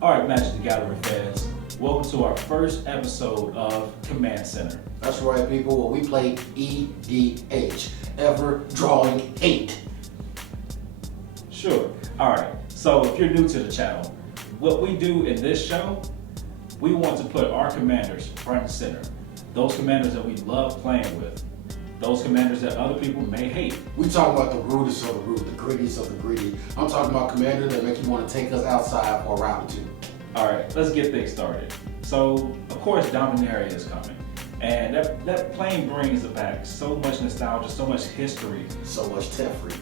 All right, Magic the Gathering fans, welcome to our first episode of Command Center. That's right, people. We play EDH, Ever Drawing Hate. Sure. All right. So if you're new to the channel, what we do in this show, we want to put our commanders front and center. Those commanders that we love playing with. Those commanders that other people may hate. We talk about the rudest of the rude, the grittiest of the gritty. I'm talking about commanders that make you want to take us outside for a round or two. All right, let's get things started. So, of course, Dominaria is coming. And that plane brings back so much nostalgia, so much history. So much Teferi.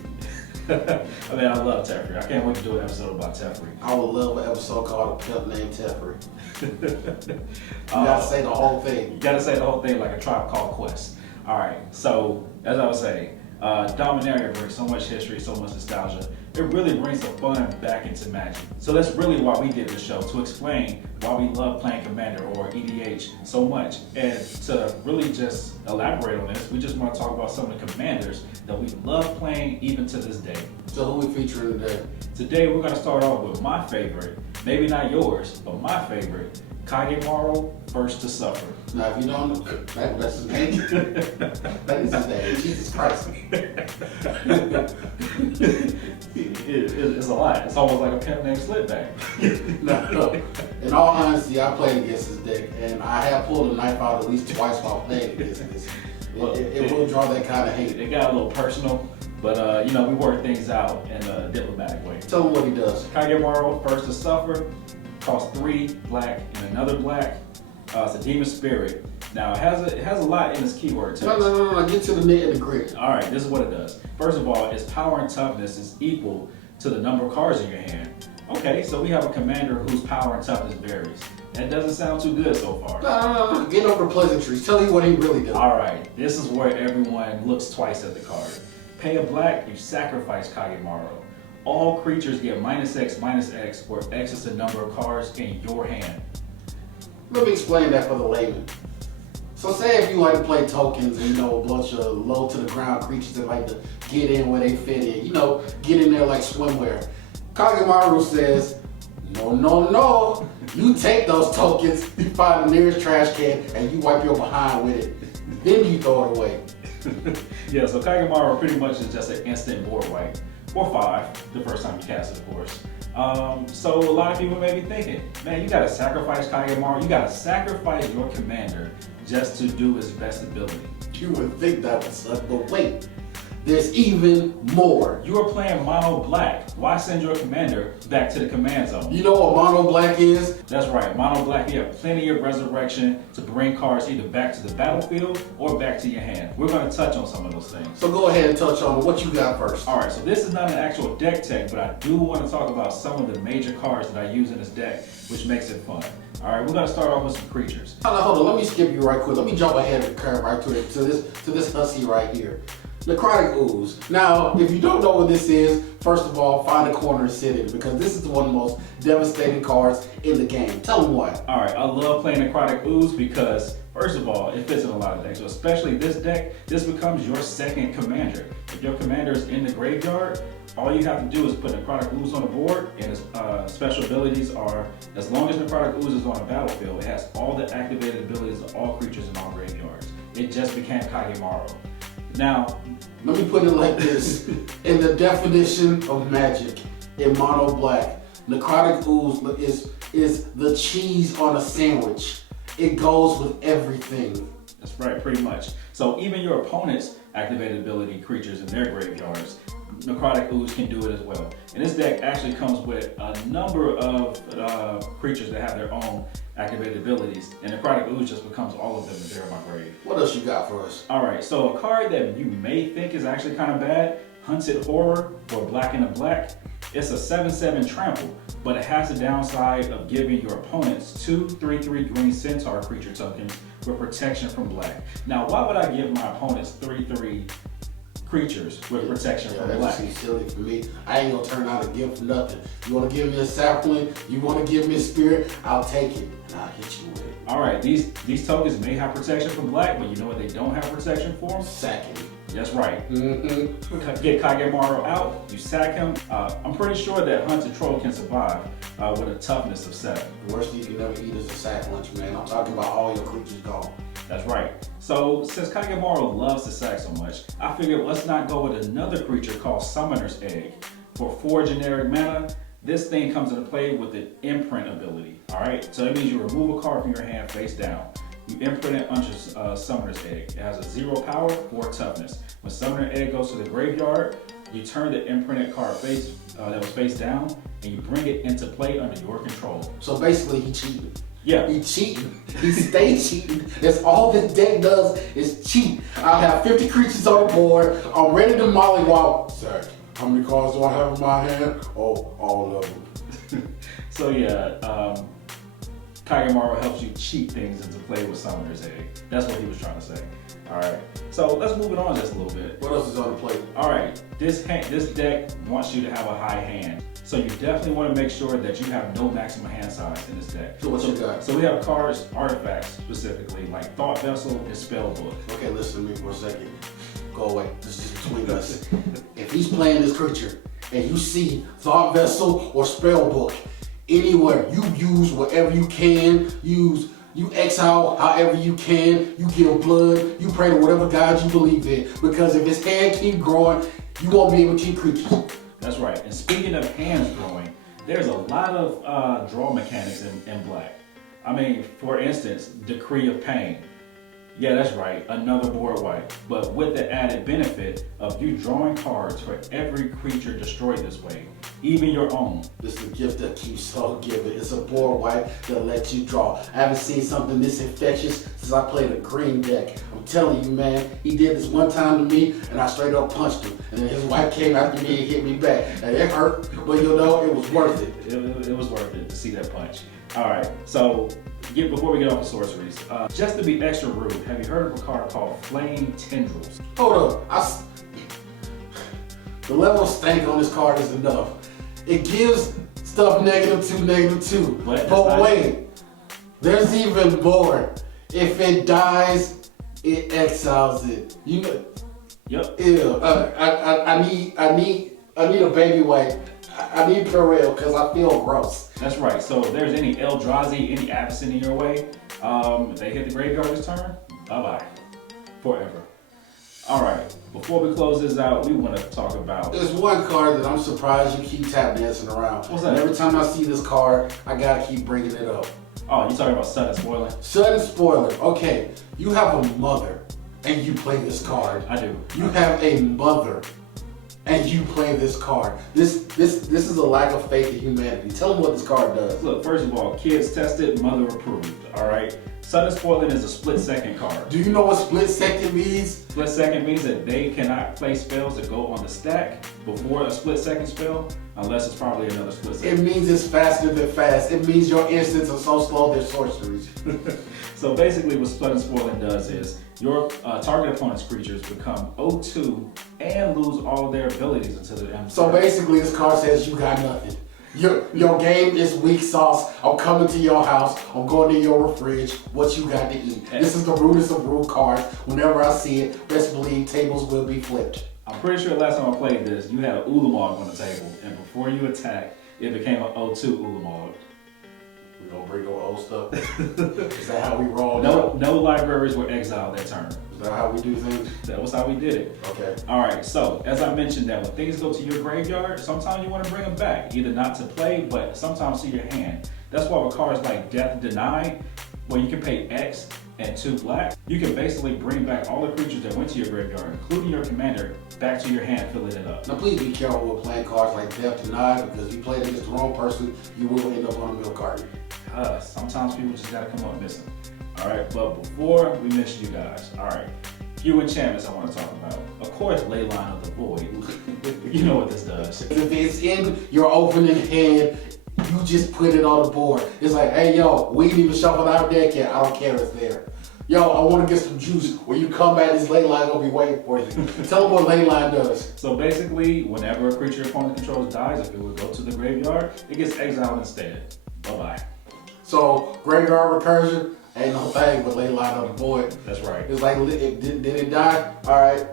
I mean, I love Teferi. I can't wait to do an episode about Teferi. I would love an episode called A Pimp Named Teferi. You gotta say the whole thing. You gotta say the whole thing like a Tribe Called Quest. All right, so as I was saying, Dominaria brings so much history, so much nostalgia. It really brings the fun back into Magic. So that's really why we did this show, to explain why we love playing Commander or EDH so much. And to really just elaborate on this, we just want to talk about some of the commanders that we love playing even to this day. So who we featuring today? Today we're gonna start off with my favorite, maybe not yours, but my favorite, Kagemaro, First to Suffer. Now, if you don't know, that's his name. That is his name. Jesus Christ. It's a lot. It's almost like a pimp named Slipback. No. In all honesty, I played against this deck, and I have pulled a knife out at least twice while playing against this. It will draw that kind of hate. It got a little personal, but we work things out in a diplomatic way. Tell him what he does. Kagemaro, First to Suffer, costs 3 black and another black. It's a demon spirit. Now it has a lot in its keyword text. No. Get to the nit and the grit. All right, this is what it does. First of all, its power and toughness is equal to the number of cards in your hand. Okay, so we have a commander whose power and toughness varies. That doesn't sound too good so far. No. Get over the pleasantries. Tell you what he really does. All right, this is where everyone looks twice at the card. Pay a black, you sacrifice Kagemaro. All creatures get -X/-X, where X is the number of cards in your hand. Let me explain that for the layman. So say if you like to play tokens and a bunch of low to the ground creatures that like to get in where they fit in, get in there like swimwear. Kagemaro says, no. You take those tokens, you find the nearest trash can, and you wipe your behind with it. Then you throw it away. Yeah, so Kagemaro pretty much is just an instant board wipe. Or 5, the first time you cast it, of course. So a lot of people may be thinking, man, you gotta sacrifice Kagemaro, you gotta sacrifice your commander just to do his best ability. You would think that would suck, but wait, there's even more. You are playing mono black. Why send your commander back to the command zone? You know what mono black is? That's right, mono black, you have plenty of resurrection to bring cards either back to the battlefield or back to your hand. We're gonna touch on some of those things. So go ahead and touch on what you got first. All right, so this is not an actual deck tech, but I do want to talk about some of the major cards that I use in this deck, which makes it fun. All right, we're gonna start off with some creatures. Hold on, let me skip you right quick. Let me jump ahead of the curve right to this hussy right here. Necrotic Ooze. Now, if you don't know what this is, first of all, find a corner and sit in, because this is one of the most devastating cards in the game. Tell them why. All right, I love playing Necrotic Ooze because, first of all, it fits in a lot of decks. So especially this deck, this becomes your second commander. If your commander is in the graveyard, all you have to do is put Necrotic Ooze on the board, and its special abilities are, as long as Necrotic Ooze is on a battlefield, it has all the activated abilities of all creatures in all graveyards. It just became Kagemaro. Now, let me put it like this. In the definition of Magic, in mono black, Necrotic Ooze is the cheese on a sandwich. It goes with everything. That's right, pretty much. So even your opponent's activated ability creatures in their graveyards, Necrotic Ooze can do it as well. And this deck actually comes with a number of creatures that have their own activated abilities, and Necrotic Ooze just becomes all of them in There My Grave. What else you got for us? All right, so a card that you may think is actually kind of bad, Hunted Horror for black and a black. It's a 7/7 trample, but it has the downside of giving your opponents 2 3/3 green centaur creature tokens with protection from black. Now, why would I give my opponents 3/3 creatures with protection from black? That's silly for me. I ain't gonna turn out a gift for nothing. You wanna give me a sapling, you wanna give me a spirit, I'll take it and I'll hit you with it. All right, these tokens may have protection from black, but you know what they don't have protection for? Sacking. That's right. Mm-hmm. Get Kagemaro out, you sack him. I'm pretty sure that Hunted Troll can survive with a toughness of 7. The worst thing you can never eat is a sack lunch, man. I'm talking about all your creatures gone. That's right. So since Kagemaro loves to sack so much, I figured let's not go with another creature called Summoner's Egg. For 4 generic mana, this thing comes into play with an imprint ability. Alright, so that means you remove a card from your hand face down. You imprint it under Summoner's Egg. It has a 0 power, 4 toughness. When Summoner Egg goes to the graveyard, you turn the imprinted card that was face down, and you bring it into play under your control. So basically, he cheating. Yeah. He cheating. He stay cheating. That's all this deck does is cheat. I have 50 creatures on the board. I'm ready to mollywop. Zach, how many cards do I have in my hand? Oh, all of them. So yeah, Kagemaro helps you cheat things into play with Summoner's Egg. That's what he was trying to say. Alright, so let's move it on just a little bit. What else is on the plate? Alright, this deck wants you to have a high hand. So you definitely want to make sure that you have no maximum hand size in this deck. So what you got? So we have cards, artifacts specifically, like Thought Vessel and Spellbook. Okay, listen to me for a second. Go away. This is just between us. If he's playing this creature and you see Thought Vessel or Spellbook anywhere, you use whatever you can. You exile however you can. You give blood. You pray to whatever God you believe in. Because if his hand keep growing, you won't be able to keep creatures. That's right. And speaking of hands growing, there's a lot of draw mechanics in Black. I mean, for instance, Decree of Pain. Yeah, that's right, another board wipe. But with the added benefit of you drawing cards for every creature destroyed this way, even your own. This is a gift that keeps on giving. It's a board wipe that lets you draw. I haven't seen something this infectious since I played a green deck. I'm telling you, man, he did this one time to me and I straight up punched him. And then his wife came after me and hit me back. And it hurt, but you know, it was worth it. It was worth it to see that punch. All right, so before we get off the sorceries, just to be extra rude, have you heard of a card called Flame Tendrils? Hold up. The level of stank on this card is enough. It gives stuff -2/-2. But wait, there's even more. If it dies, it exiles it. You know. Yep. Ew. I need a baby wipe. I need Purell because I feel gross. That's right. So if there's any Eldrazi, any Avacyn in your way, if they hit the graveyard this turn, bye-bye. Forever. All right. Before we close this out, we want to talk about... There's one card that I'm surprised you keep tap dancing around. What's that? And every time I see this card, I gotta keep bringing it up. Oh, you talking about Sudden Spoiling? Sudden Spoiler. Okay, you have a mother and you play this card. I do. You have a mother and you play this card. This is a lack of faith in humanity. Tell them what this card does. Look, first of all, kids tested, mother approved. All right. Sudden Spoiling is a split second card. Do you know what split second means? Split second means that they cannot play spells that go on the stack before a split second spell, unless it's probably another split second. It means it's faster than fast. It means your instants are so slow they're sorceries. So basically what Sudden Spoiling does is your target opponent's creatures become 0-2 and lose all their abilities until the end. So basically this card says you got nothing. Your game is weak sauce. I'm coming to your house. I'm going to your fridge. What you got to eat? This is the rudest of rude cards. Whenever I see it, best believe tables will be flipped. I'm pretty sure last time I played this, you had an Ulamog on the table, and before you attacked, it became an 0-2 Ulamog. We gonna bring your old stuff? Is that how we roll? No libraries were exiled that turn. Is that how we do things? That was how we did it. Okay. All right, so as I mentioned that when things go to your graveyard, sometimes you want to bring them back, either not to play, but sometimes to your hand. That's why with cards like Death Denied, where you can pay X and 2 black, you can basically bring back all the creatures that went to your graveyard, including your commander, back to your hand, filling it up. Now please be careful with playing cards like Death Denied, because if you play against the wrong person, you will end up on a milk carton. Sometimes people just gotta come up missing. All right, but before we miss you guys, all right, few enchantments I want to talk about. Of course, Leyline of the Void. You know what this does. If it's in your opening hand, you just put it on the board. It's like, hey, yo, we ain't even shuffled our deck yet. I don't care, it's there. Yo, I want to get some juice. When you come back, this Leyline gonna be waiting for you. Tell them what Leyline does. So basically, whenever a creature your opponent controls dies, if it would go to the graveyard, it gets exiled instead. Bye-bye. So, graveyard recursion, ain't no thing but lay line on the board. That's right. It's like, did it die? All right,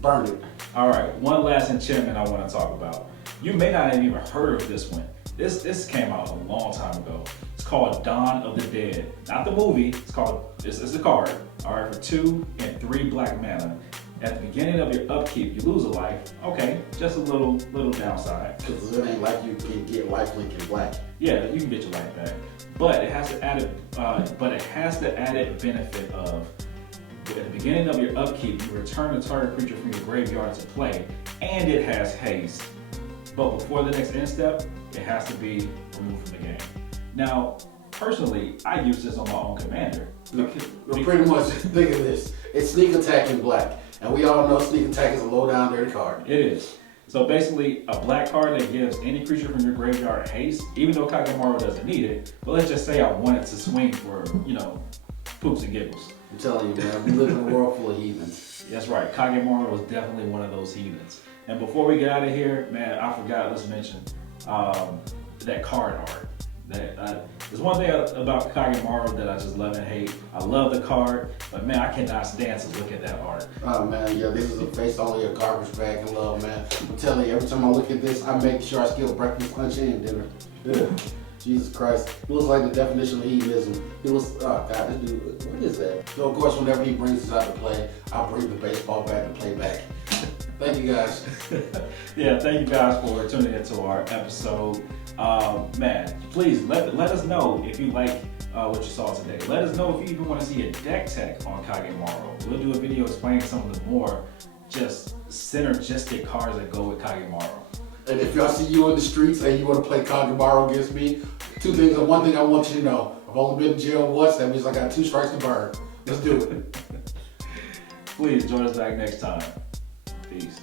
burn it. All right, one last enchantment I want to talk about. You may not have even heard of this one. This came out a long time ago. It's called Dawn of the Dead. Not the movie. It's a card. All right, for 2 and 3 black mana. At the beginning of your upkeep, you lose a life. Okay, just a little downside. Because it ain't like you can get lifelink in black. Yeah, you can get your life back, but it has the added benefit of at the beginning of your upkeep, you return a target creature from your graveyard to play, and it has haste. But before the next end step, it has to be removed from the game. Now, personally, I use this on my own commander. Pretty much, think of this. It's sneak attack in black. And we all know sneak attack is a low down dirty card. It is. So basically, a black card that gives any creature from your graveyard haste, even though Kagemaro doesn't need it, but let's just say I wanted to swing for, poops and giggles. I'm telling you, man, we live in a world full of heathens. That's right. Kagemaro was definitely one of those heathens. And before we get out of here, man, I forgot, let's mention that card art. There's one thing about Kagemaro that I just love and hate. I love the card, but man, I cannot stand to look at that art. Oh man, yeah, this is a face only a garbage bag of love, man. I'm telling you, every time I look at this, I make sure I skip breakfast, lunch, and dinner. Yeah. Jesus Christ. It looks like the definition of hedonism. It was, oh God, this dude, what is that? So of course, whenever he brings this out to play, I'll bring the baseball bat and play back. Thank you guys. Yeah, thank you guys for tuning into our episode. Man, please let us know if you like what you saw today. Let us know if you even want to see a deck tech on Kagemaro. We'll do a video explaining some of the more just synergistic cards that go with Kagemaro. And if y'all see you in the streets and you want to play Kagemaro against me, 2 things. And one thing I want you to know, I've only been in jail once. That means I got 2 strikes to burn. Let's do it. Please join us back next time. Peace.